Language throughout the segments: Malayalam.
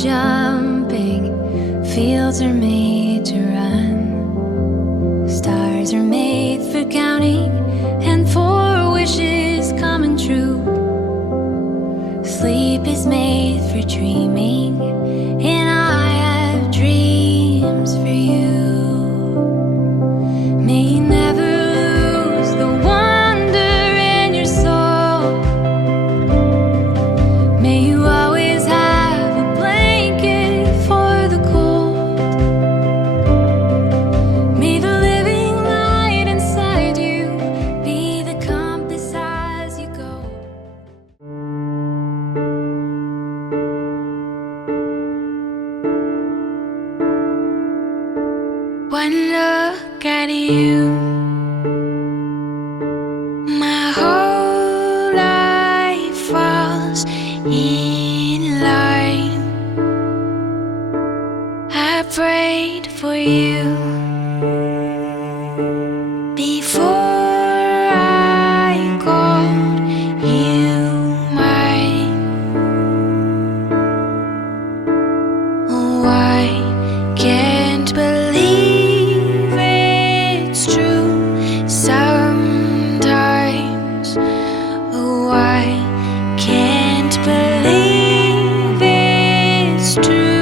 jumping, fields are made to run, stars are made for counting and for wishes coming true. Sleep is made for dreaming, and I have dreams for you. May you never lose the wonder in your soul. May you always have a blanket for the cold. May the living light inside you be the compass as you go. One look at you, my whole life falls in line. I prayed for you before I called you mine. Oh, I can't believe it's true sometimes. Oh, I can't believe it's true.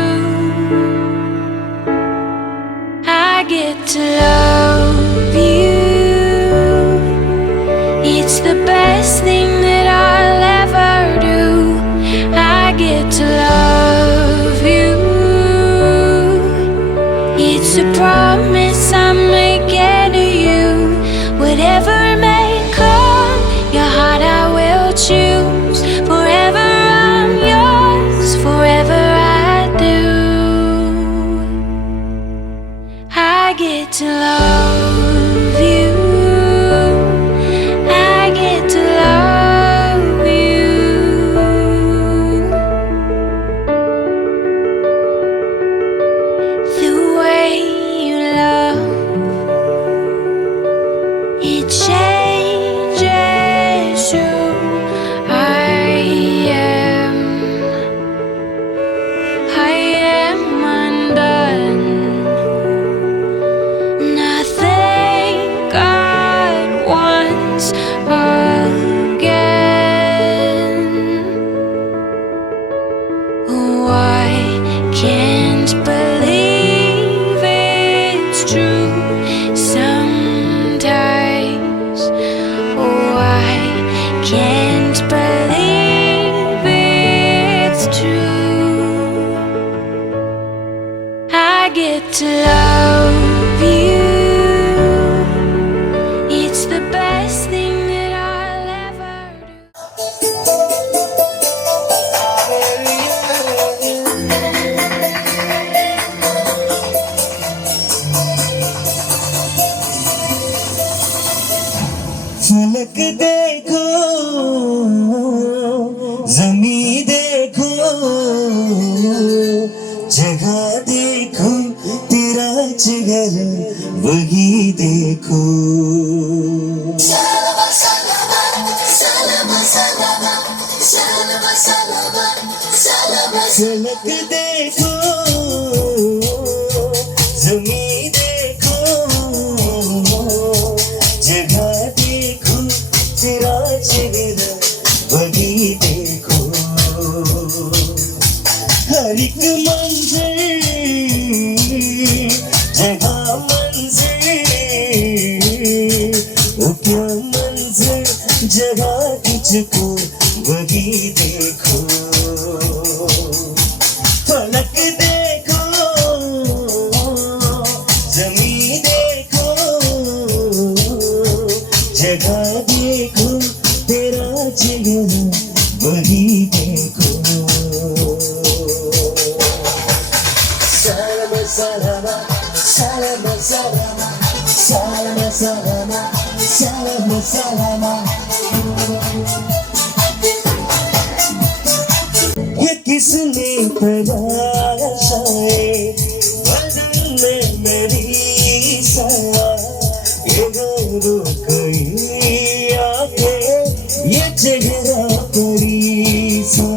I get to love you. It's the best thing that I'll ever do. I get to love you. It's a promise I'm making to you. Whatever may come, your heart I will choose. Forever I'm yours, forever I do. I get to love you. I get to love you. The way you love, it changes who I am. I am undone. Nothing God wants again. Oh, I can't believe it's true sometimes. Oh, I can't believe it's true. I get to love you. It's the best thing that I'll ever do. फलक देखो, जमी देखो, जगह देखो, तेरा चेहरा वही देखो. फलक देखो, जमी देखो, जगह देखो, तेरा चेहरा वही देखो. हर एक मंजर, जगह मंजर, वो क्या मंजर, जगह तुझको वही देखो. फलक देखो, जमी देखो, जगह देखो, तेरा चेहरा वही देखो. Salama, salama, salama, salama, salama, salama, salama, salama. ये किसने तराशाए वजन में मेरी सवा. ये गौरों कई आके ये चेहरा परी सा.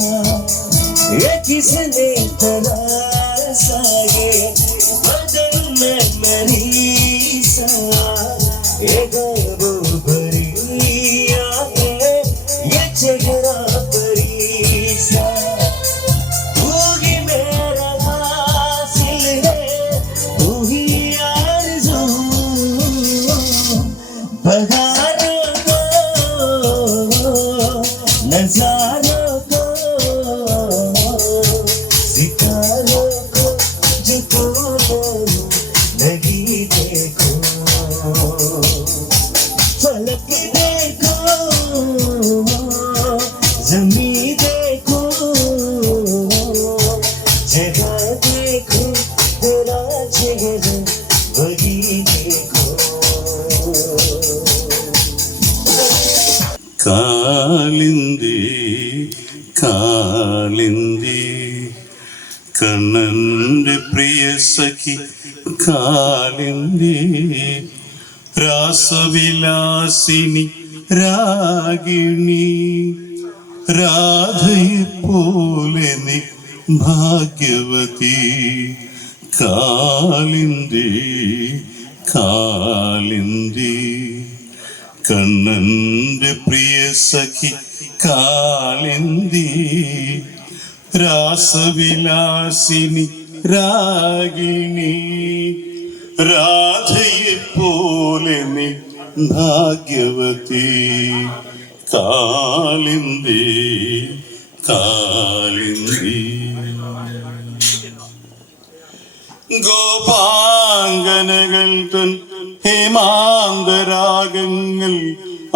ये ये किसने तराशा ये बदन में मेरी सवार ये गौरव भरी आंखें ये चेहरा परिसा तू ही मेरा हासिल है तू ही आरज़ू बहारों को नज़ारों को सितारों को जो तुम लगी देखो फलक देखो ज़मीं देखो जगह देखो तेरा चेहरा वही देखो കാളിന്തി കാളിന്തി കണ്ണന്റെ പ്രിയ സഖി കാളിന്തി രാസവിലാസിനി രാഗിണി രാധയെ പോലെ നീ ഭാഗ്യവതി കാളിന്തി കാളിന്തി കണ്ണന്റെ പ്രിയ സഖി കാളിന്തി രാസവിലാസിനി രാഗിണി രാധയെ പോലെ നീ ഭാഗ്യവതി കാളിന്തി കാളിന്തി ഗോപാംഗനകൾ തൻ ഹേമാന്തരാഗങ്ങൾ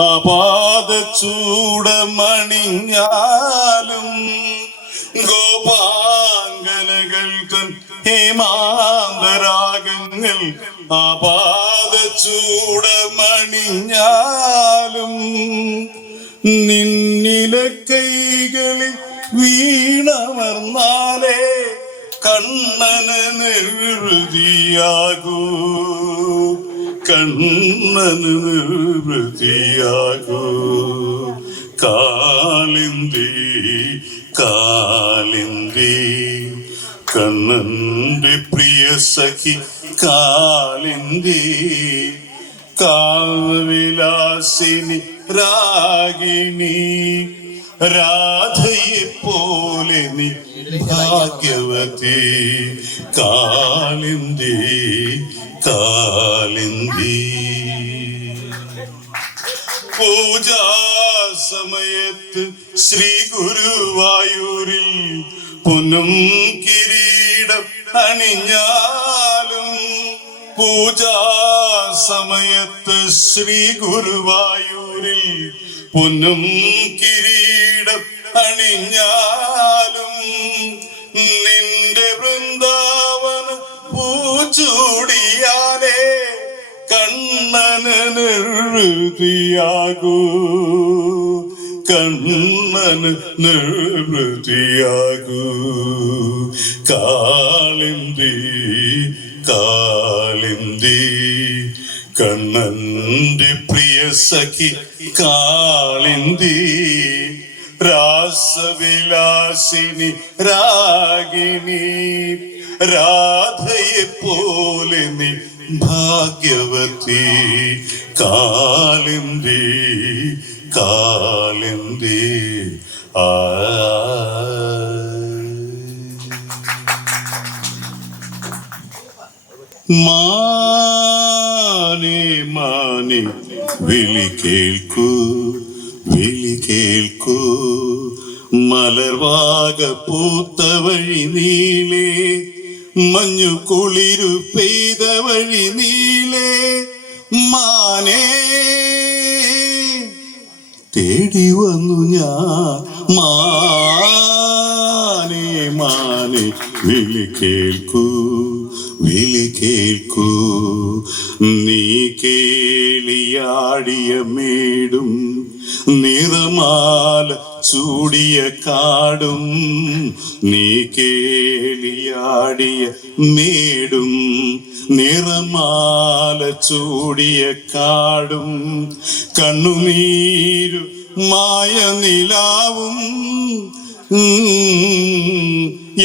ആപാദചൂടമണിഞ്ഞാലും ഗോപാംഗനകൾ തൻ ഹേമാന്തരാഗങ്ങൾ ആപാദചൂടമണിഞ്ഞാലും നിന്നിലെ കൈകളിൽ വീണമർന്നാലേ കണ്ണന് നിർവൃതിയാകൂ കണ്ണന് നിർവൃതിയാകൂ കാളിന്തി കാളിന്തി കണ്ണന്റെ പ്രിയ സഖി കാളിന്തി കാവ്യവിലാസിനി രാഗിണി രാധയെ പോലെ നീ ഭാഗ്യവതി കാളിന്തി കാളിന്തി പൂജാ സമയത്ത് ശ്രീ ഗുരുവായൂരിൽ പൊന്നും കിരീടം അണിഞ്ഞാലും പൂജാ സമയത്ത് ശ്രീ ഗുരുവായൂരിൽ പൊന്നും കിരീടം അണിഞ്ഞാലും നിന്റെ വൃന്ദാവന പൂച്ചൂടിയാലേ കണ്ണന് നിർവൃതിയാകൂ കണ്ണന് നിർവൃതിയാകൂ കാളിന്തി കാളിന്തി കണ്ണന്റെ പ്രിയ സഖി കാളിന്തി രാസവിലാസിനി രാഗിണി രാധയെ പോലെ നീ ഭാഗ്യവതി കാളിന്തി കാളിന്തി ആ മാനേ മാനേ വിളി കേൾക്കൂ വിളി കേൾക്കൂ മലർവാക പൂത്ത വഴി നീളേ മഞ്ഞു കുളിരു പെയ്ത വഴി നീളേ മാനേ തേടി വന്നു ഞാൻ മാനേ മാനേ വിളി കേൾക്കൂ വിളി കേൾക്കൂ നീ കേളിയാടിയ മേടും നിറമാല ചൂടിയ കാടും നീ കേളിയാടിയ മേടും നിറമാല ചൂടിയ കാടും കണ്ണുനീരു മായ നിലാവും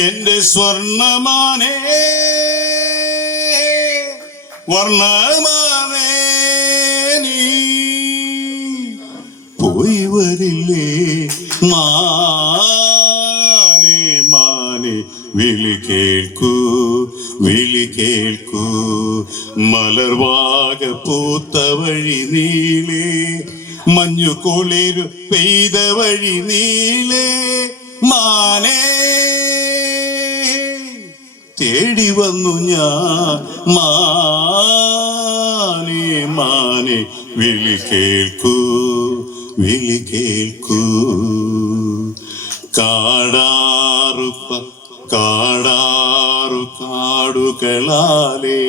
എന്റെ സ്വർണമാനേ വർണ്ണമാനേ നീ പോയി വരില്ലേ മാനേ മാനേ വിളി കേൾക്കൂ വിളി കേൾക്കൂ മലർവാക പൂത്ത വഴി നീളേ മഞ്ഞു കുളിരു പെയ്ത വഴി നീളേ മാനേ തേടി വന്നു ഞാൻ മാനേ മാനേ വിളി കേൾക്കൂ വിളി കേൾക്കൂ കാടാറു കാടുകളാലേ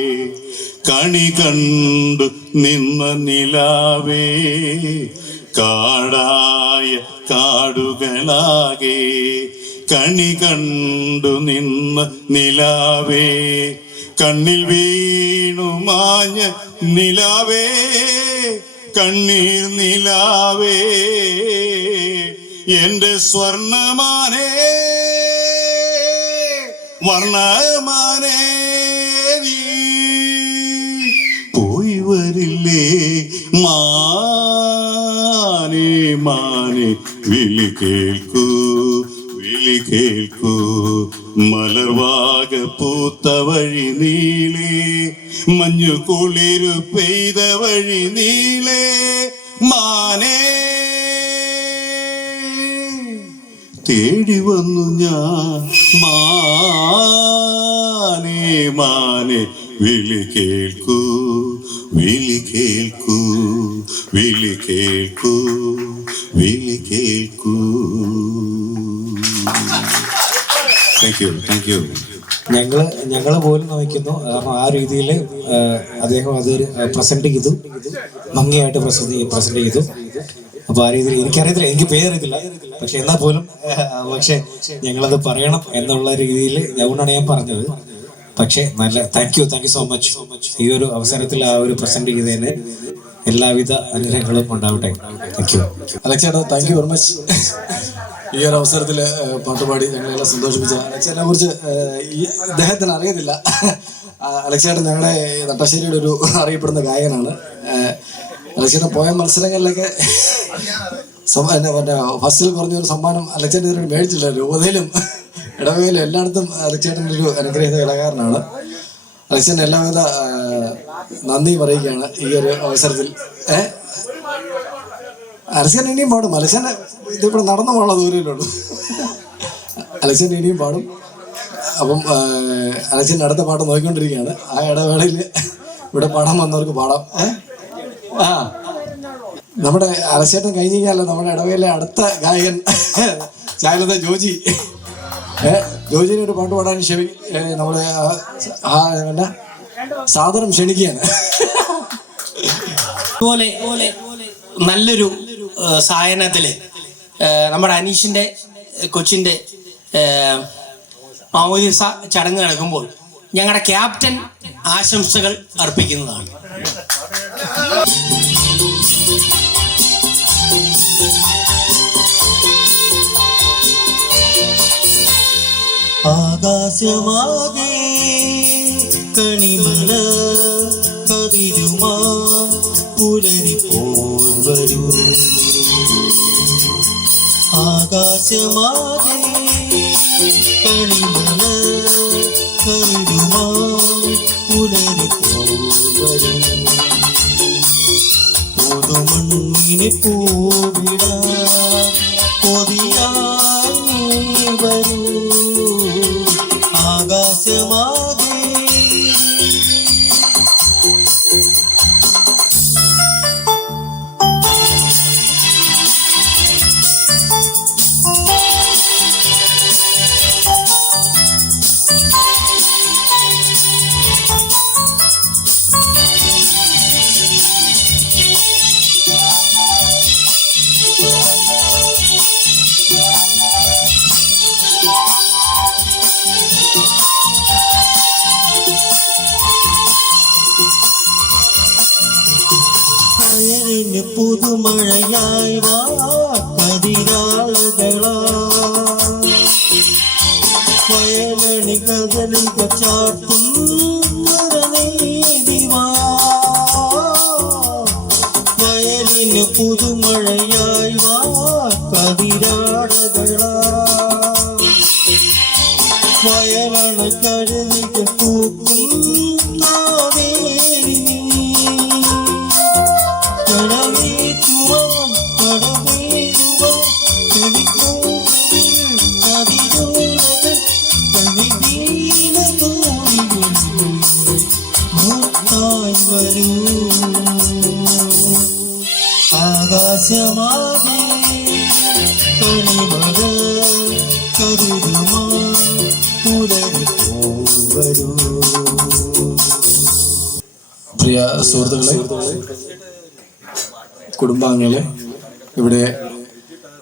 കണി കണ്ടു നിന്ന നിലാവേ കാടായ കാടുകളാകെ കണി കണ്ടു നിന്ന നിലാവേ കണ്ണിൽ വീണു മാഞ്ഞ നിലാവേ കണ്ണീർ നിലാവേ എന്റെ സ്വർണമാനേ വർണ്ണമാനേ നീ പോയി വരില്ലേ മാനേ മാനേ വിളി കേൾക്കൂ വിളി കേൾക്കൂ മലർവാക പൂത്ത വഴി നീളേ മഞ്ഞു കുളിരു പെയ്ത വഴി നീളേ മാനേ തേടി വന്നു ഞാൻ മാനേ മാനേ വിളി കേൾക്കൂ വിളി കേൾക്കൂ വിളി കേൾക്കൂ വിളി കേൾക്കൂ. Thank you. ഞങ്ങള് പോലും നോക്കുന്നു. കാരണം ആ രീതിയിൽ അദ്ദേഹം അത് പ്രസന്റ് ചെയ്തു, ഭംഗിയായിട്ട് പ്രസന്റ് ചെയ്തു. അപ്പൊ ആ രീതിയിൽ എനിക്കറിയത്തില്ല, എനിക്ക് പേരറിയത്തില്ല, പക്ഷെ എന്നാൽ പോലും പക്ഷെ ഞങ്ങളത് പറയണം എന്നുള്ള രീതിയിൽ അതുകൊണ്ടാണ് ഞാൻ പറഞ്ഞത്. പക്ഷെ നല്ല താങ്ക് യു സോ മച്ച്. ഈ ഒരു അവസരത്തിൽ ആ ഒരു പ്രസന്റ് ചെയ്തതിന് എല്ലാവിധ അനുഗ്രഹങ്ങളും ഉണ്ടാവട്ടെ. താങ്ക് യു അലക്സേട്ടാ, താങ്ക് യു വെരി മച്ച്. ഈ ഒരു അവസരത്തിൽ പാട്ടുപാടി ഞങ്ങളെല്ലാം സന്തോഷിപ്പിച്ച അലക്സേട്ടനെ കുറിച്ച് ഇദ്ദേഹത്തിന് അറിയത്തില്ല. അലക്സേട്ടൻ ഞങ്ങളുടെ നട്ടശ്ശേരിയുടെ ഒരു അറിയപ്പെടുന്ന ഗായകനാണ്. അലക്സേട്ടൻ പോയ മത്സരങ്ങളിലൊക്കെ മറ്റേ ഫസ്റ്റിൽ പറഞ്ഞൊരു സമ്മാനം അലക്സേട്ടൻ ഇതിനോട് മേടിച്ചില്ല. രൂപതയിലും ഇടവകയിലും എല്ലായിടത്തും അലക്സേട്ടൻ്റെ ഒരു അനുഗ്രഹീത കലാകാരനാണ്. അലക്സേട്ടൻ എല്ലാവിധ നന്ദി പറയുകയാണ് ഈ ഒരു അവസരത്തിൽ. അലക്സേട്ടൻ ഇനിയും പാടും. അലക്സേട്ടൻ ഇതിവിടെ നടന്നു പോകാനുള്ള ദൂരമല്ലുള്ളൂ. അലക്സേട്ടൻ ഇനിയും പാടും. അപ്പം അലക്സേട്ടൻ അടുത്ത പാട്ട് നോക്കിക്കൊണ്ടിരിക്കുകയാണ്. ആ ഇടവേളയിൽ ഇവിടെ പാടാൻ വന്നവർക്ക് പാടാം. നമ്മുടെ അലക്സേട്ടൻ കഴിഞ്ഞ് കഴിഞ്ഞാൽ നമ്മുടെ ഇടവേളയിലെ അടുത്ത ഗായകൻ ചായലത ജോജി. ജോജിനെ ഒരു പാട്ട് പാടാൻ നമ്മളെ എന്നാ സാദരം ക്ഷണിക്കുകയാണ്. അതുപോലെ നല്ലൊരു സായനത്തില് നമ്മുടെ അനീഷിന്റെ കൊച്ചിന്റെ മാമോദീസ ചടങ്ങ് നടക്കുമ്പോൾ ഞങ്ങളുടെ ക്യാപ്റ്റൻ ആശംസകൾ അർപ്പിക്കുന്നതാണ്. ആകാശമാകെ കണിമല കതിരുമാ പുലരിപ്പോൾ വരൂ. ആകാശമാകെ കണിമല കതിരുമാ പുലരിപ്പോൾ വരൂ. പുതുമണ്ണിനെ പൂവിടാ കൊതിയായി നീ വരൂ. ആകാശമാകെ പുതുമഴയായി വാ കതിരാളുകളാ വയലണി കദളിക ചാട്ടും നിറനീതിവാ വയലിന് പുതുമഴയായി വാ കവിരാടകളാ വയലണ കഴുതിക പൂക്കും നാവേരി കടവേറ്റുവാൻ കടവേറുവാൻ കവിതോകളിൽ കവിതോളകൾ കവിതീലകോടികൾ മുത്തായി വരൂ ആകാശമാകെ കണിമകൾ കരുതുമായി പുലരിപ്പോൾ വരൂ. പ്രിയ സുഹൃത്തുക്കളെ, കുടുംബാംഗങ്ങളെ, ഇവിടെ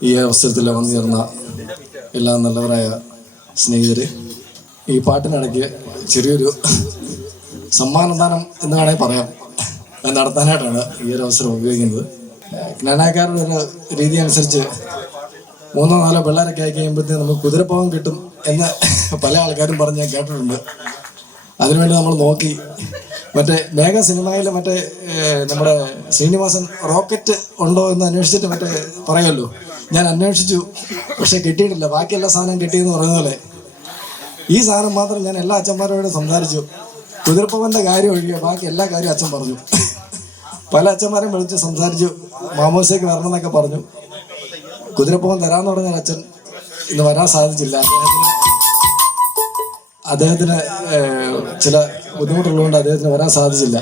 ഈ അവസരത്തിൽ വന്നു ചേർന്ന എല്ലാ നല്ലവരായ സ്നേഹിതരെ, ഈ പാട്ടിനിടയ്ക്ക് ചെറിയൊരു സമ്മാനദാനം എന്ന് വേണമെങ്കിൽ പറയാം, അത് നടത്താനായിട്ടാണ് ഈ ഒരു അവസരം ഉപയോഗിക്കുന്നത്. ജ്ഞാനാക്കാരുടെ ഒരു രീതി അനുസരിച്ച് 3-4 പിള്ളേരൊക്കെ ആയി കഴിയുമ്പോഴത്തേക്ക് നമുക്ക് കുതിരപ്പാവം കിട്ടും എന്ന് പല ആൾക്കാരും പറഞ്ഞ് ഞാൻ കേട്ടിട്ടുണ്ട്. അതിനുവേണ്ടി നമ്മൾ നോക്കി മറ്റേ മേഘ സിനിമയിൽ മറ്റേ നമ്മുടെ ശ്രീനിവാസൻ റോക്കറ്റ് ഉണ്ടോ എന്ന് അന്വേഷിച്ചിട്ട് മറ്റേ പറയുമല്ലോ, ഞാൻ അന്വേഷിച്ചു പക്ഷെ കിട്ടിയിട്ടില്ല, ബാക്കി എല്ലാ സാധനം കിട്ടിയെന്ന് പറയുന്ന പോലെ ഈ സാധനം മാത്രം ഞാൻ എല്ലാ അച്ഛന്മാരോടും സംസാരിച്ചു. കുതിരപ്പവന്റെ കാര്യം ഒഴികെ ബാക്കി എല്ലാ കാര്യവും അച്ഛൻ പറഞ്ഞു. പല അച്ഛന്മാരെയും വിളിച്ച് സംസാരിച്ചു, മാമോസയ്ക്ക് വരണം എന്നൊക്കെ പറഞ്ഞു. കുതിരപ്പവൻ തരാമെന്ന് പറഞ്ഞ അച്ഛൻ ഇന്ന് വരാൻ സാധിച്ചില്ല. അദ്ദേഹത്തിന് ചില ബുദ്ധിമുട്ടുള്ളതുകൊണ്ട് അദ്ദേഹത്തിന് വരാൻ സാധിച്ചില്ല.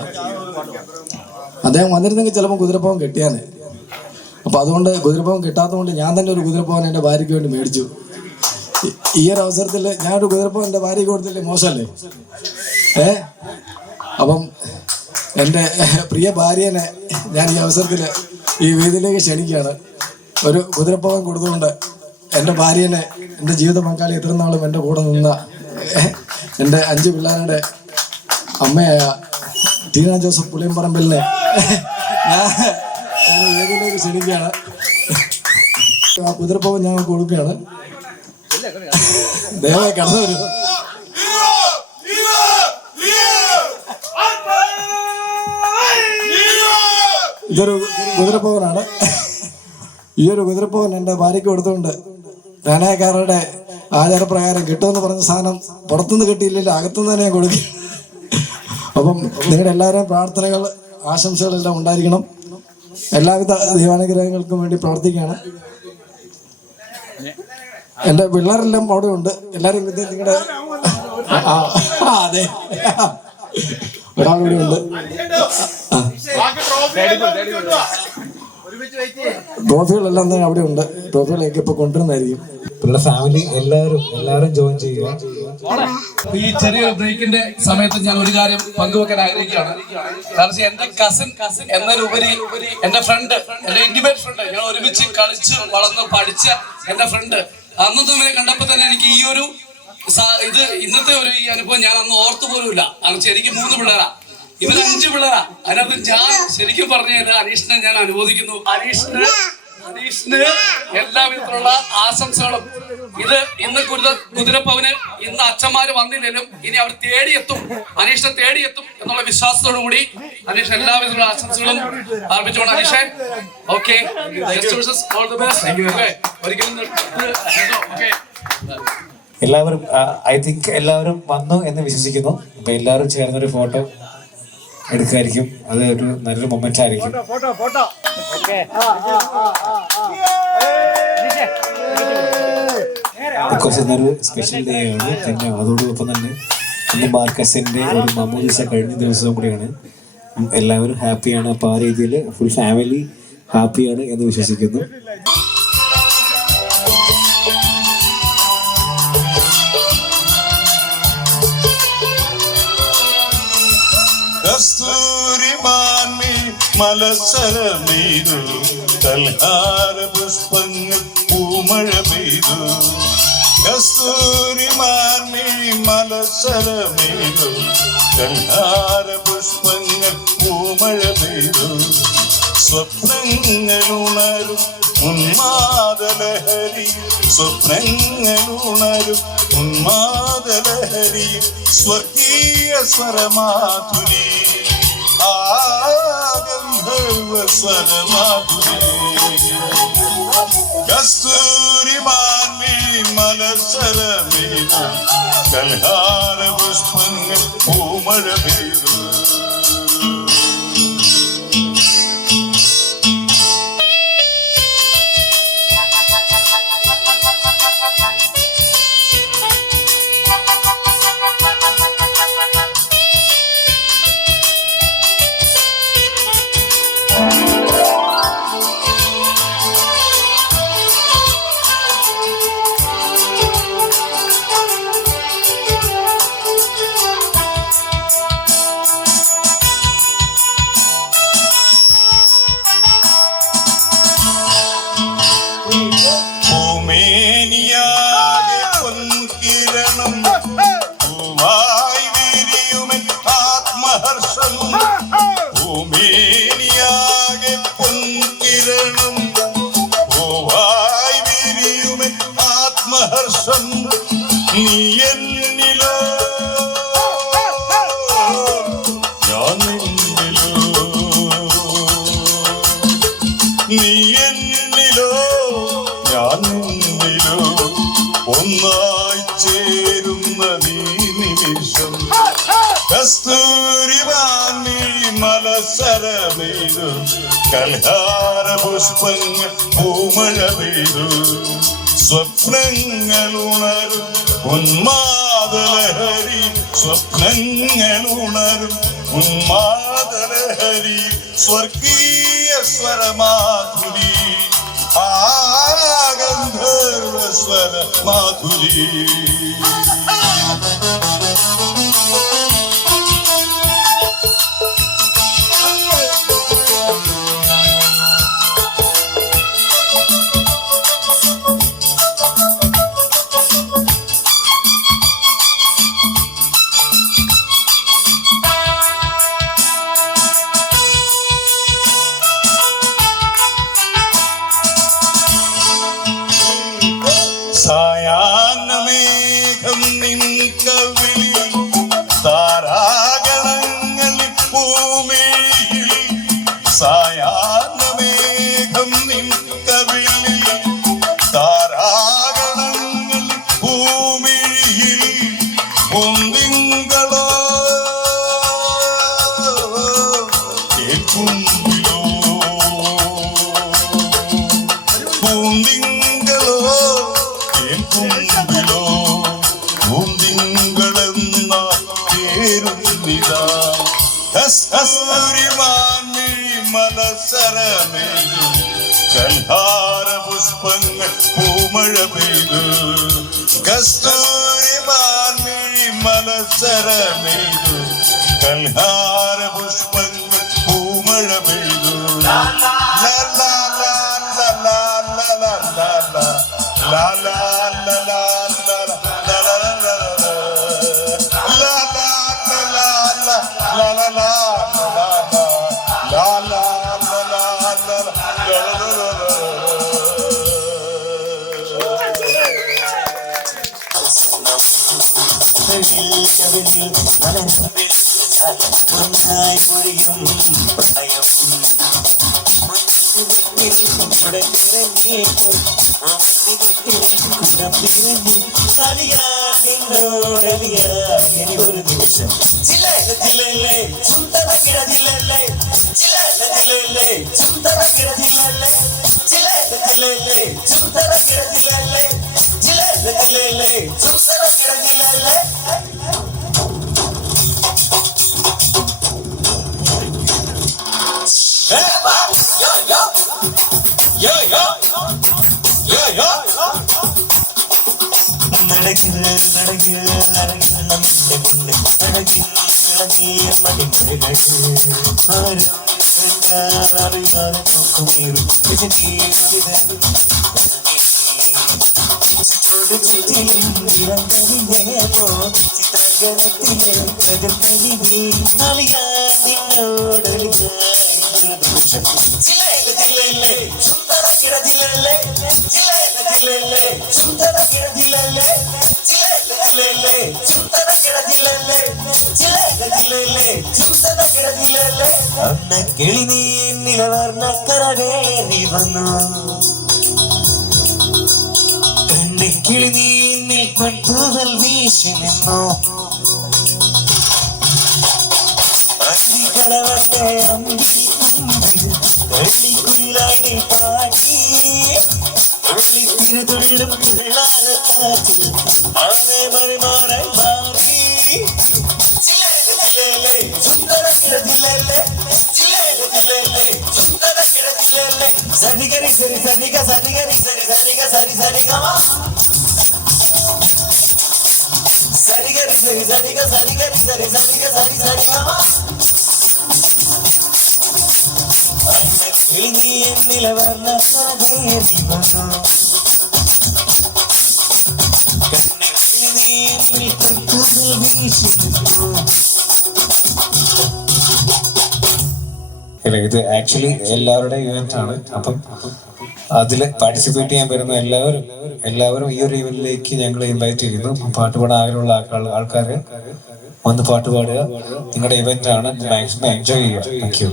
അദ്ദേഹം വന്നിരുന്നെങ്കിൽ ചിലപ്പോൾ കുതിരപ്പവൻ കിട്ടിയാനെ. അപ്പം അതുകൊണ്ട് കുതിരപ്പവൻ കിട്ടാത്തതുകൊണ്ട് ഞാൻ തന്നെ ഒരു കുതിരപ്പവൻ എൻ്റെ ഭാര്യയ്ക്ക് വേണ്ടി മേടിച്ചു. ഈ ഒരു അവസരത്തിൽ ഞാനൊരു കുതിരപ്പവൻ എൻ്റെ ഭാര്യയ്ക്ക് കൊടുത്തില്ലേ മോശമല്ലേ? അപ്പം എൻ്റെ പ്രിയ ഭാര്യനെ ഞാൻ ഈ അവസരത്തിൽ ഈ വേദിയിലേക്ക് ക്ഷണിക്കുകയാണ്. ഒരു കുതിരപ്പവൻ കൊടുത്തുകൊണ്ട് എൻ്റെ ഭാര്യനെ, എൻ്റെ ജീവിത പങ്കാളി എത്ര നാളും എൻ്റെ കൂടെ നിന്ന എൻ്റെ 5 പിള്ളേരുടെ അമ്മയായ ടീന ജോസഫ് പുളിയമ്പറമ്പിലിനെ ഞാൻ വേദിയിലേക്ക് ക്ഷണിക്കുകയാണ്. ആ കുതിരപ്പവൻ ഞാൻ കൊടുക്കുകയാണ്. ദയവായി കടന്നു വരും. ഇതൊരു കുതിരപ്പവനാണ്. ഈ ഒരു കുതിരപ്പവൻ എൻ്റെ ഭാര്യയ്ക്ക് കൊടുത്തുകൊണ്ട് ജ്ഞാനാക്കാരുടെ ആചാരപ്രകാരം കിട്ടുമെന്ന് പറഞ്ഞ സാധനം പുറത്തുനിന്ന് കിട്ടിയില്ലെങ്കിൽ അകത്തുനിന്ന് തന്നെ ഞാൻ കൊടുക്കും. അപ്പം നിങ്ങളുടെ എല്ലാവരുടെയും പ്രാർത്ഥനകൾ, ആശംസകളെല്ലാം ഉണ്ടായിരിക്കണം. എല്ലാവിധ ദൈവാനുഗ്രഹങ്ങൾക്കും വേണ്ടി പ്രാർത്ഥിക്കുകയാണ്. എൻ്റെ പിള്ളേരെല്ലാം അവിടെ ഉണ്ട്. എല്ലാവരും നിങ്ങളുടെ അതെ ഒരാളിവിടെ ഉണ്ട്. ട്രോഫികളെല്ലാം തന്നെ അവിടെ ഉണ്ട്. ട്രോഫികളൊക്കെ ഇപ്പൊ കൊണ്ടുവരുന്നതായിരിക്കും. നിങ്ങളുടെ ഫാമിലി എല്ലാവരും ജോയിൻ ചെയ്യുക. ഈ ചെറിയൊരു ബ്രേക്കിന്റെ സമയത്ത് ഞാൻ ഒരു കാര്യം പങ്കുവെക്കാൻ ആഗ്രഹിക്കുകയാണ്. കാരണം എന്റെ കസിൻ എന്നതിലുപരി എന്റെ ഫ്രണ്ട്, എന്റെ ഇന്റിമേറ്റ് ഫ്രണ്ട്, ഞങ്ങൾ ഒരുമിച്ച് കളിച്ച് വളർന്ന് പഠിച്ച എന്റെ ഫ്രണ്ട്, അന്നത്തെ വരെ കണ്ടപ്പോ തന്നെ എനിക്ക് ഈ ഒരു ഇന്നത്തെ ഒരു ഈ അനുഭവം ഞാൻ അന്ന് ഓർത്തു പോലുമില്ല. കാരണം എനിക്ക് 3 പിള്ളേരാ, ഇവർ 5 പിള്ളേരാ. അതിനകത്ത് ഞാൻ ശരിക്കും പറഞ്ഞു കഴിഞ്ഞാൽ അനീഷിനെ ഞാൻ അനുമോദിക്കുന്നു. അനീഷിന് എല്ലാവിധത്തിലുള്ള ആശംസകളും. ഇന്ന് കുതിരപ്പവന് ഇന്ന് അച്ഛന്മാര് വന്നില്ലെങ്കിലും ഇനി അവർ തേടിയെത്തും, അനീഷിനെ തേടിയെത്തും എന്നുള്ള വിശ്വാസത്തോടു കൂടി അനീഷ് എല്ലാവിധത്തിലുള്ള ആശംസകളും അർപ്പിച്ചുകൊണ്ട് അനീഷേ ഓക്കെ ഒരിക്കലും എല്ലാവരും ഐ തിങ്ക് എല്ലാവരും വന്നു എന്ന് വിശ്വസിക്കുന്നു. അപ്പൊ എല്ലാവരും ചേർന്നൊരു ഫോട്ടോ എടുക്കായിരിക്കും. അത് ഒരു നല്ലൊരു മൊമെന്റ് ആയിരിക്കും. ബിക്കോസ് ഇന്നൊരു സ്പെഷ്യൽ ഡേ ആണ്. പിന്നെ അതോടൊപ്പം തന്നെ ഇന്ന് മാർക്കസിന്റെ ഒരു മമൂദിസ കഴിഞ്ഞ ദിവസവും കൂടിയാണ്. എല്ലാവരും ഹാപ്പിയാണ്. അപ്പോൾ ആ രീതിയിൽ ഫുൾ ഫാമിലി ഹാപ്പിയാണ് എന്ന് വിശ്വസിക്കുന്നു. കസ്തൂരിമാൻമി മലസരമീതു കൽഹാര പുഷ്പങ്ങൾ പൂമഴ പെയ്തു. കസ്തൂരിമാൻമി മലസരമീതു കൽഹാര പുഷ്പങ്ങൾ പൂമഴ പെയ്തു. സ്വപ്നങ്ങളുണരും ഉന്മാദലഹരി സ്വപ്നങ്ങളുണരും ഉന്മാദലഹരി സ്വർഗീയ സ്വരമാധുരി ഗന്ധർവ സ്വരമാധുരി കസ്തൂരിമാൻമിഴി മലസരമേതു കൽഹാര പുഷ്പങ്ങൾ പൂമഴ പെയ്തു ഭൂമേനിയാകെ പൊൻകിരണം പൂവായി വിരിയുമെൻ ആത്മഹർഷം ഭൂമേനിയാകെ പൊൻകിരണം പൂവായി വിരിയുമെൻ ആത്മഹർഷം നീ എന്നിലോ ഞാൻ നിന്നിലോ നീ എന്നിലോ ഞാൻ നിന്നിലോ ഒന്നായി ചേരുന്ന നീ നിമിഷം കസ്തൂരിമാൻമിഴി മലസരമേതു കൽഹാര പുഷ്പങ്ങൾ പൂമഴ പെയ്തു സ്വപ്നങ്ങൾ ഉണരും ഉന്മാദലഹരി സ്വപ്നങ്ങൾ ഉണരും ഉന്മാദലഹരി സ്വർഗീയ സ്വരമാധുരി ഗന്ധർവ സ്വരമാധുരി സായാഹ്നമേഘം നിൻ കവിളിൽ താരാഗണങ്ങളിൽ ഭൂമിയിൽ സായാഹ്നമേഘം നിൻ കവിളിൽ താരാഗണങ്ങളിൽ ഭൂമിയിൽ പൊന്തിങ്കളോ കേൾക്കുന്നിലോ പൂന്തിങ്കളോ കേൾക്കുന്നിലോ പൂന്തിങ്കളെന്ന പേരുന്നിതാ കസ്തൂരിമാൻമിഴി മലസരമേതു കൽഹാര പുഷ്പങ്ങൾ പൂമഴ പെയ്തു കസ്തൂരിമാൻമിഴി മലസരമേതു കൽഹാര പുഷ്പങ്ങൾ പൂമഴ പെയ്തു ലാ ലാ ലാ ലാ ലാ ലാ ലാ ലാ La la la la la la la la la la la la la ഒരു നിമിഷം ചിത്രഗണത്തിലെ പ്രകൃതി ഒരു നിമിഷം ജില്ലേലെ ജില്ലേലെ സുന്ദര കിട ജില്ലേലെ ജില്ലേലെ ജില്ലേലെ സുന്ദര കിട ജില്ലേലെ ജില്ലേലെ ജില്ലേലെ സുന്ദര കിട ജില്ലേലെ ജില്ലേലെ ജില്ലേലെ സുന്ദര കിട ജില്ലേലെ അന്ന കിളി നീ നിലവർണ്ണ കരവേറി വന്നു കിളി നീ നിൽക്കൊണ്ടൂതൽ വീശി നിന്നു അന്തിക്കടവട്ടെ അമ്പിളിക്കുയിലായി പാടി തിരുതുള്ളും പിള്ളാരക്കാറ്റിൽ ആനെ മറിമാറെ മാറി ജില്ലേലെ സുന്ദര കിടജില്ലേലെ ജില്ലേലെ ജില്ലേലെ സുന്ദര കിടജില്ലേലെ സരിഗരി സരി സരിഗ സരിഗരി സരി സരിഗ സരി സരിഗമ സരിഗരി സരി സരിഗ സരിഗരി സരി സരിഗ സരി സരിഗമ നീ നിലവർണ്ണ കരവേറി വന്നു കണ്ണക്കിളി നീ നിൽക്കൊണ്ടൂതൽ വീശി നിന്നു. ഇത് ആക്ച്വലി എല്ലാവരുടെയും ഇവന്റ് ആണ്. അപ്പം അതിൽ പാർട്ടിസിപ്പേറ്റ് ചെയ്യാൻ വരുന്ന എല്ലാവരും ഈ ഒരു ഇവന്റിലേക്ക് ഞങ്ങൾ ഇൻവൈറ്റ് ചെയ്യുന്നു. പാട്ട് പാടാൻ ആഗ്രഹമുള്ള ആൾക്കാർ വന്ന് പാട്ട് പാടുക. നിങ്ങളുടെ ഇവന്റ് ആണ്, മാക്സിമം എൻജോയ് ചെയ്യുക. Thank you.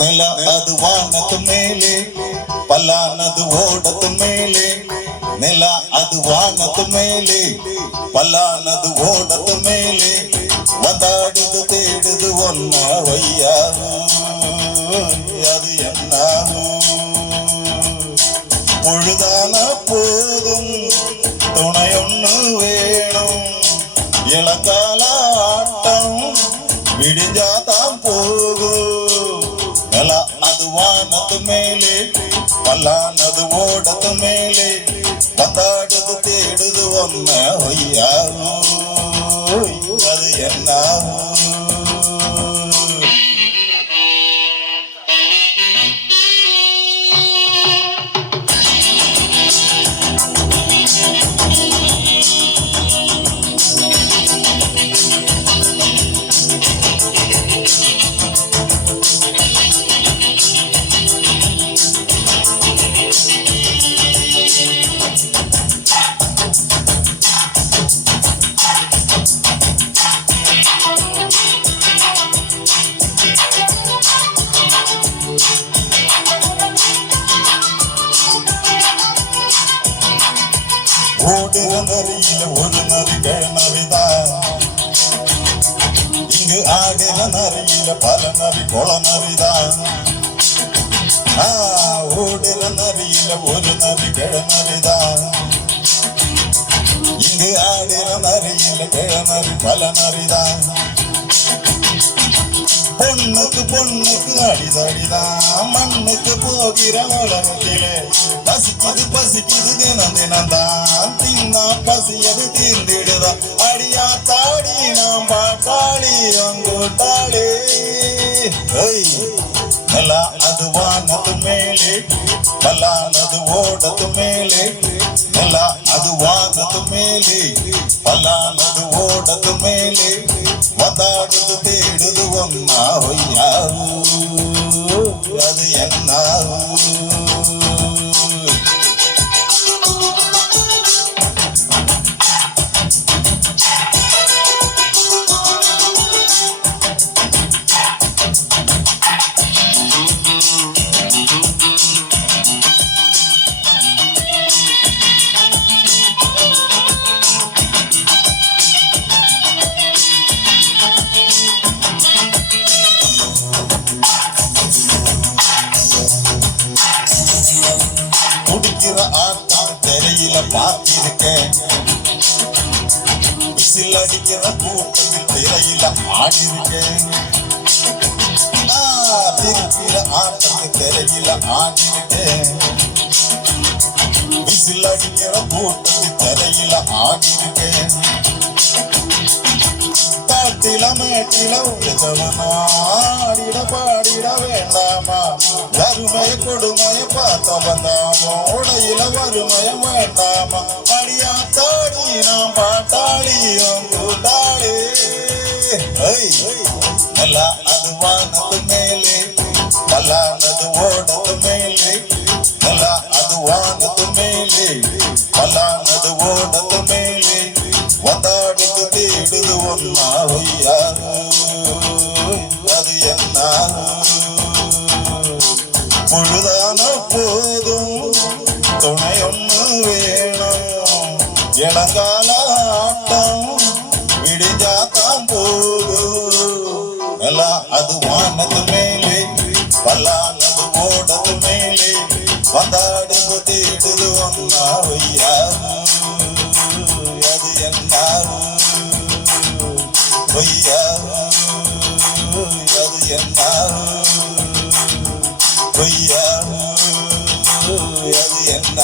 നില അത് വാനത്തു മേലെ പലാനത് ഓടത്തു മേലെ നില അത് വാനത്തു മേലെ പലാനത് ഓടത്തു മേലെ വந்தாടുത് തേടുത് ഒന്ന വയ്യാവൂ അത് എന്നാവൂ പൊഴുതാന പോതും തുണയൊന്നു വേണം ഇളക്കാല ആട്ടം വിടിഞ്ഞാത്താൻ പോകൂ നില അത് വാനത്തു മേലെ പലാനത് ഓടത്തു മേലെ വந்தாടുത് തേടുത് ഒന്ന വയ്യാവൂ അത് എന്നാവൂ ഓടുക നരിയില ഒരു നരി കിഴനറിതാ ഇങ്ങ് ആടുക നരിയില പല നരി കൊളനറിതാ ഓടുക നരിയില ഒരു നരി കിഴനറിതാ ഇങ്ങ് ആടുക നരിയില കിഴനറി പല നറിതാ பொண்ணுக்கு அடிதடிதான் மண்ணுக்கு போகிற உலகத்திலே பசிக்குது தினம் தான் தின்னா பசியது தீர்ந்திடுதான் அடியா தாடி நாம் பாட்டாளி அங்கோட்டாளே நிலா அது வானது மேலே பல்லானது ஓடது மேலே நிலா அது வானது மேலே பல்லானது ஓடது மேலே வந்தாடுது தேடுது ஒன்னா ஒய்யாவூ அது என்னாவூ பார்த்திருக்கேன் விசில் அடிக்கிற கூட்டத்தில் திரையில ஆடிருக்கேன் திருக்கிற ஆட்டத்தில் திரையில ஆடிருக்கேன் விசில் அடிக்கிற கூட்டத்தில் திரையில ஆடிருக்கேன் மேட்டில உழைச்சவனாடிட பாடிட வேண்டாமா வறுமைய கொடுமைய பார்த்த வந்தாமோ உடையில வறுமைய வேண்டாமா அடியாத்தாடி நாம் பாட்டாளியும் கூட்டாளி நல்லா அது வானத்து மேலே பல்லானது ஓடத்து மேலே நல்லா அது வானத்து மேலே பல்லானது ஓடத்து மேலே வந்தாடுது தேடுது ஒன்னா ஒய்யாரு அது என்ன முழுதான போதும் துணை ஒண்ணு வேணும் இளங்கால ஆட்டம் விடிஞ்சாத்தான் போதும் எல்லாம் அது வானது மேலே பல்லானது ஓடது மேலே வந்தாடுது தேடுது ஒன்னா ஒய்யாரு அது என்ன ஒய்யாரு அது என்ன ஒய்யாரு அது என்ன